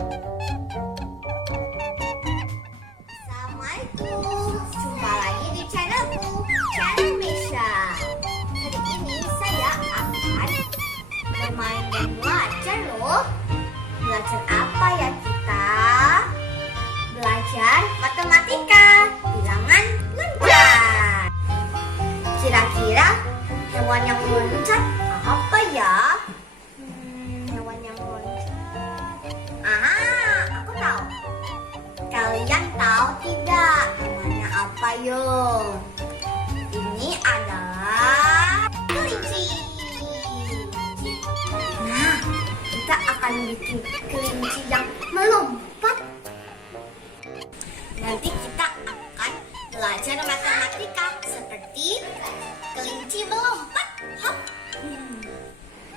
Assalamualaikum, jumpa lagi di channelku, channel Meysey. Hari ini saya akan bermain dan belajar loh. Belajar apa ya kita? Belajar matematika, bilangan loncat. Kira-kira hewan yang loncat apa ya? Hewan yang loncat. Aku tahu. Kalian tahu tidak namanya apa yuk? Ini adalah kelinci. Nah, kita akan bikin kelinci yang melompat. Nanti kita akan belajar matematika seperti kelinci melompat. Hop.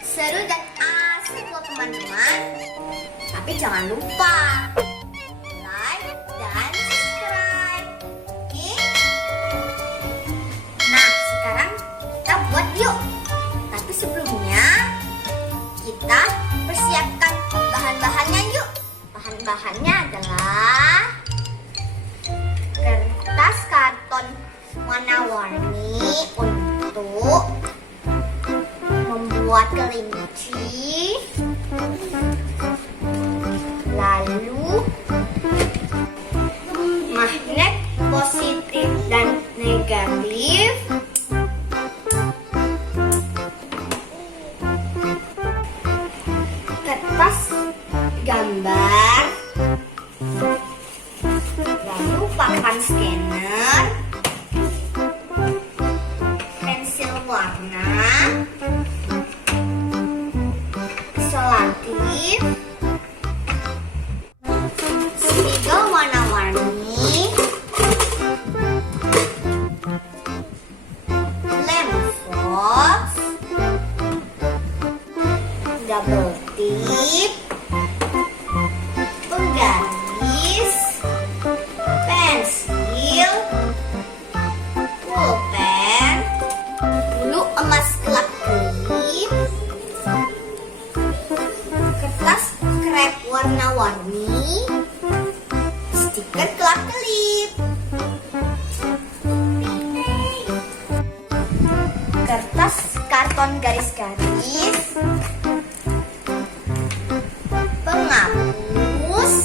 Seru dan asik loh teman-teman. Tapi jangan lupa like dan subscribe. Oke? Nah, sekarang kita buat yuk. Tapi sebelumnya kita persiapkan bahan-bahannya yuk. Bahan-bahannya adalah kertas karton warna-warni untuk membuat kelinci, lalu magnet positif dan negatif, kertas gambar, lalu papan scanner, pensil warna, selotip, spidol warna-warni, lem fox, double tip, penggaris, pensil, pulpen, bulu emas gelap kelip, kertas krep warna-warni, stiker gelap kelip, kertas karton garis-garis, penghapus,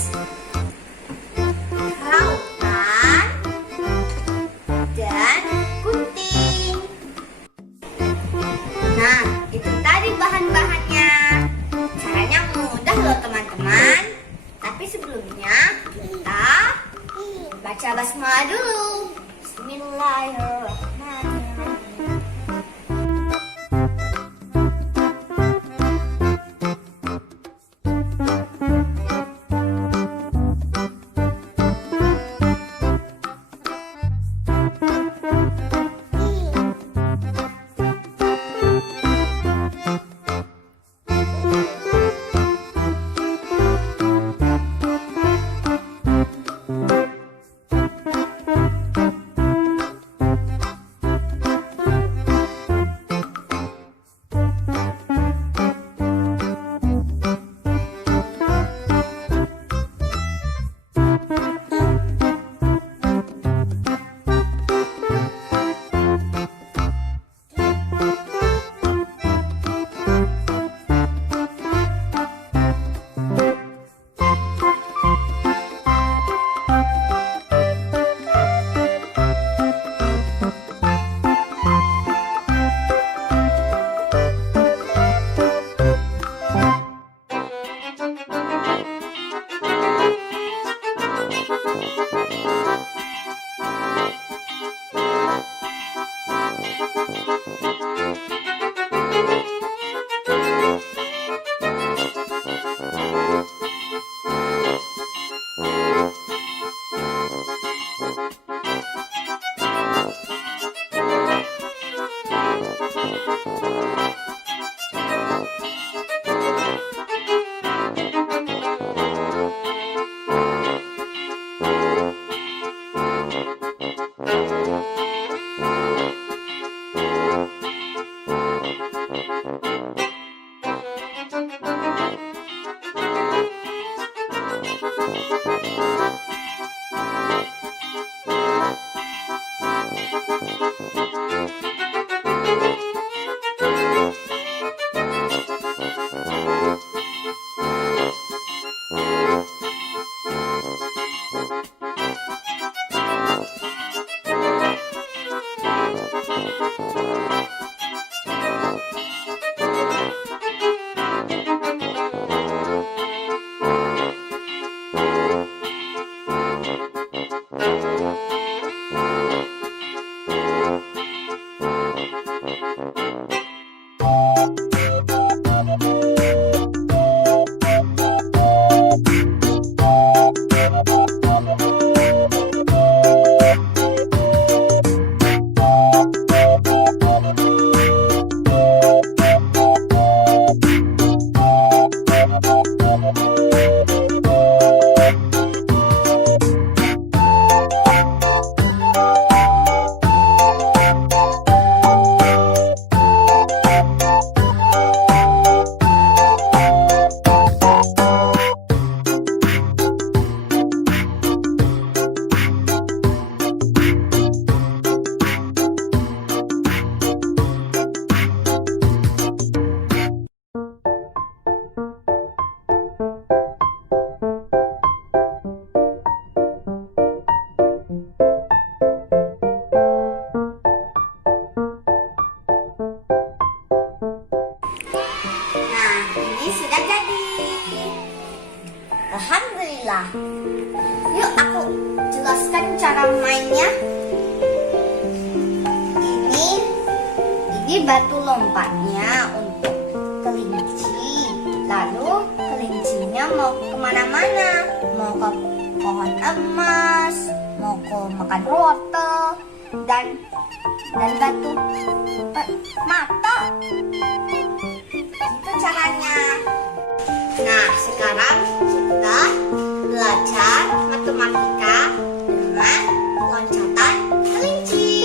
rautan, dan gunting. Nah, itu tadi bahan-bahannya. Caranya mudah loh teman-teman. Tapi sebelumnya kita baca basmalah dulu. Bismillahirrahmanirrahim. Yuk aku jelaskan cara mainnya. Ini batu lompatnya untuk kelinci. Lalu kelincinya mau kemana-mana, mau ke pohon emas, mau ke makan wortel dan batu mata. Itu caranya. Nah, sekarang kita belajar matematika dengan loncatan kelinci.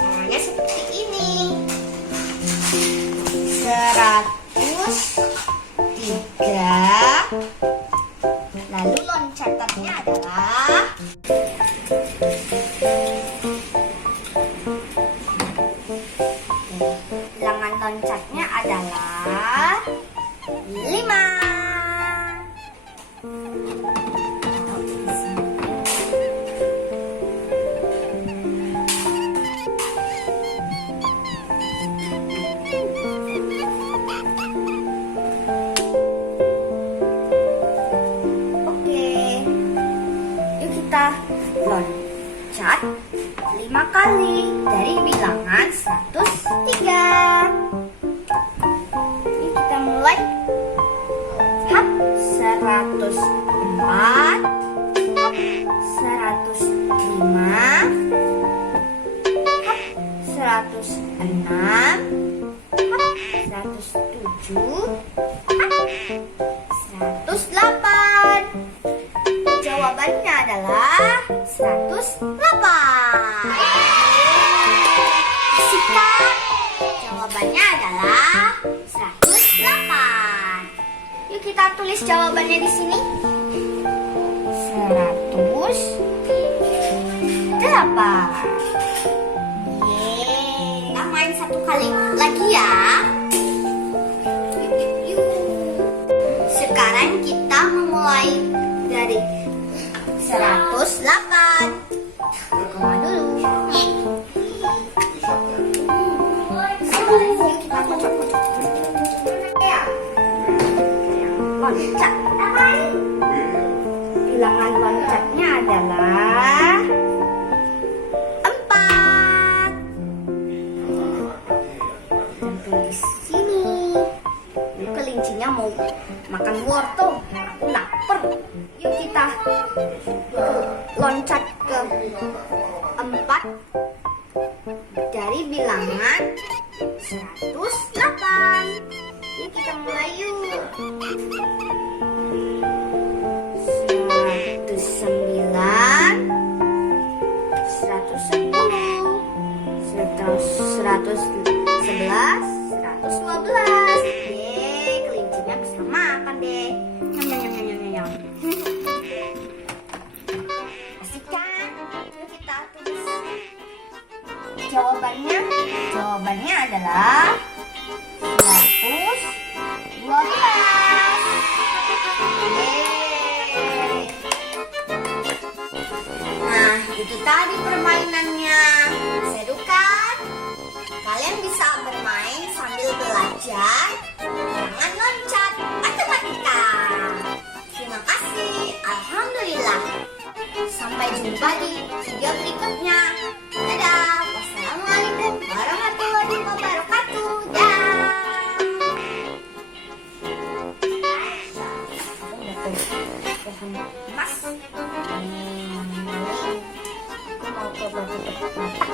Caranya seperti ini. 103. Lalu loncatannya adalah bilangan loncatnya adalah 5. Kita loncat 5 kali dari bilangan 103. Yuk kita mulai. 104, 105, 106, 107, 108. Jawabannya adalah 108. Sikat. Jawabannya adalah 108. Yuk kita tulis jawabannya di sini. 108. Yeay. Kita main satu kali lagi ya. Yuk. Sekarang kita memulai dari 108. Koma dulu. Sekarang yuk kita kocok-kocok. Loncat. Bilangan loncatnya adalah 4. Dan tulis sini. Yuk kelincinya mau makan wortel. Aku lapar. Yuk kita loncat ke 4 dari bilangan 108. Yuk kita mulai yuk. 109, 110, 111, 112. Yeay, kelincinya bisa makan deh. Nyam. Asik kan? Yuk kita tulis jawabannya. Jawabannya adalah 112. Yeay. Nah, itu tadi permainannya. Seru kan? Kalian bisa bermain sambil belajar bilangan loncat matematika. Terima kasih. Alhamdulillah. Sampai jumpa di video berikutnya. Dadah. Wassalamualaikum warahmatullahi wabarakatuh. Dah. Pohon emas. Aku mau ke batu tempat mata.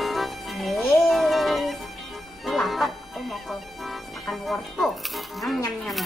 Aku lapar. Aku mau ke makan wortel. Nyam. Enak.